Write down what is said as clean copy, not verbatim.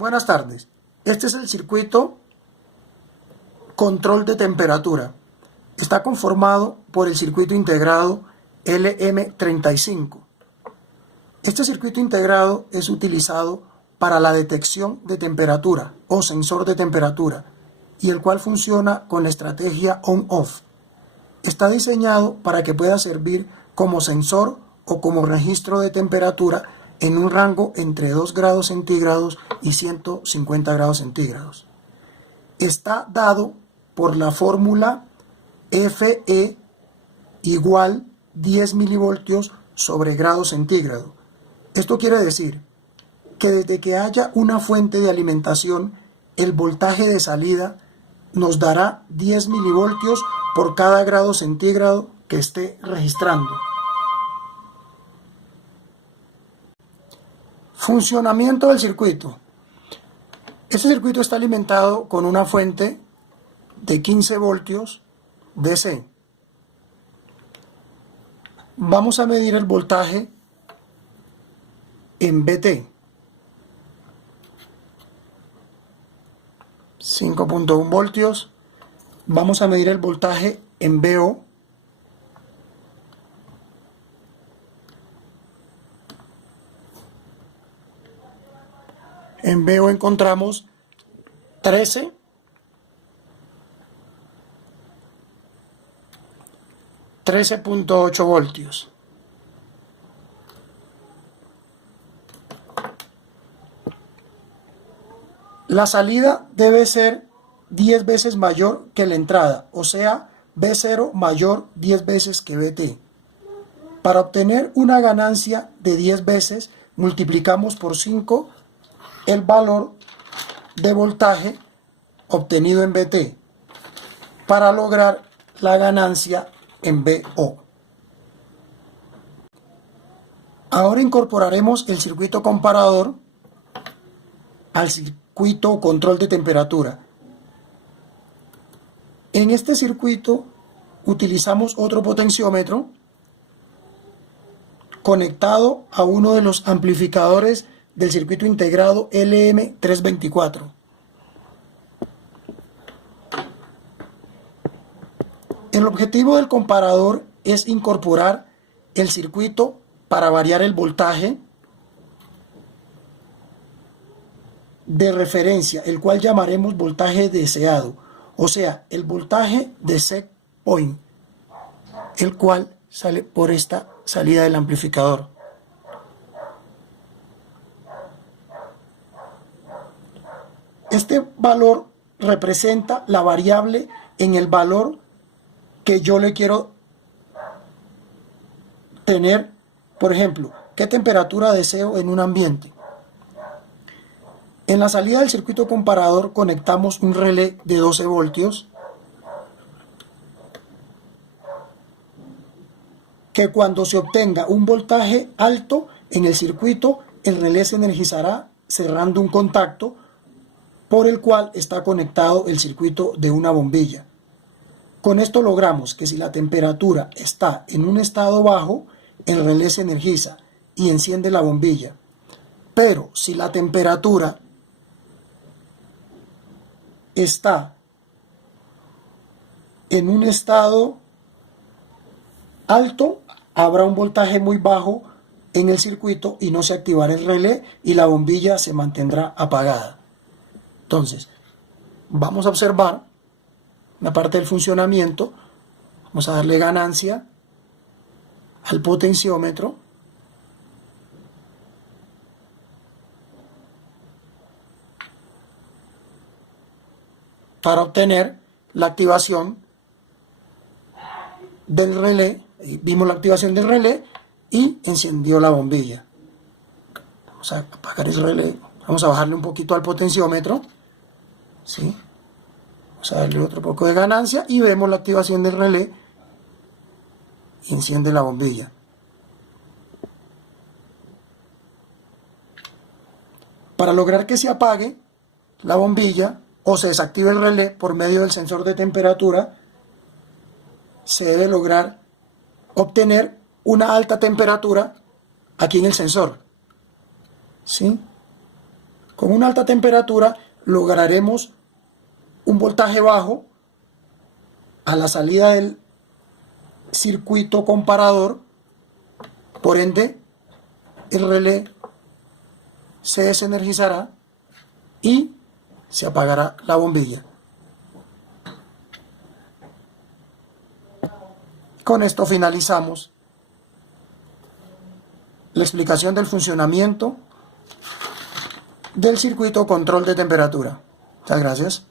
Buenas tardes. Este es el circuito control de temperatura. Está conformado por el circuito integrado LM35. Este circuito integrado es utilizado para la detección de temperatura o sensor de temperatura y el cual funciona con la estrategia on-off. Está diseñado para que pueda servir como sensor o como registro de temperatura en un rango entre 2 grados centígrados y 150 grados centígrados. Está dado por la fórmula Fe igual 10 milivoltios sobre grado centígrado. Esto quiere decir que desde que haya una fuente de alimentación, el voltaje de salida nos dará 10 milivoltios por cada grado centígrado que esté registrando. Funcionamiento del circuito. Este circuito está alimentado con una fuente de 15 voltios DC. Vamos a medir el voltaje en VT. 5.1 voltios. Vamos a medir el voltaje en VO. En VO encontramos 13.8 voltios. La salida debe ser 10 veces mayor que la entrada, o sea, V0 mayor 10 veces que VT. Para obtener una ganancia de 10 veces, multiplicamos por 5 el valor de voltaje obtenido en VT para lograr la ganancia en VO. Ahora incorporaremos el circuito comparador al circuito control de temperatura. En este circuito utilizamos otro potenciómetro conectado a uno de los amplificadores del circuito integrado LM324. El objetivo del comparador es incorporar el circuito para variar el voltaje de referencia, el cual llamaremos voltaje deseado, o sea, el voltaje de set point, el cual sale por esta salida del amplificador. Este valor representa la variable en el valor que yo le quiero tener. Por ejemplo, ¿qué temperatura deseo en un ambiente? En la salida del circuito comparador conectamos un relé de 12 voltios que cuando se obtenga un voltaje alto en el circuito, el relé se energizará cerrando un contacto por el cual está conectado el circuito de una bombilla. Con esto logramos que si la temperatura está en un estado bajo, el relé se energiza y enciende la bombilla. Pero si la temperatura está en un estado alto, habrá un voltaje muy bajo en el circuito y no se activará el relé y la bombilla se mantendrá apagada. Entonces, vamos a observar la parte del funcionamiento. Vamos a darle ganancia al potenciómetro. Para obtener la activación del relé. Vimos la activación del relé y encendió la bombilla. Vamos a apagar el relé. Vamos a bajarle un poquito al potenciómetro. ¿Sí? Vamos a darle otro poco de ganancia y vemos la activación del relé y enciende la bombilla. Para lograr que se apague la bombilla o se desactive el relé por medio del sensor de temperatura, se debe lograr obtener una alta temperatura aquí en el sensor. ¿Sí? Con una alta temperatura lograremos un voltaje bajo a la salida del circuito comparador, por ende el relé se desenergizará y se apagará la bombilla. Con esto finalizamos la explicación del funcionamiento del circuito control de temperatura. Muchas gracias.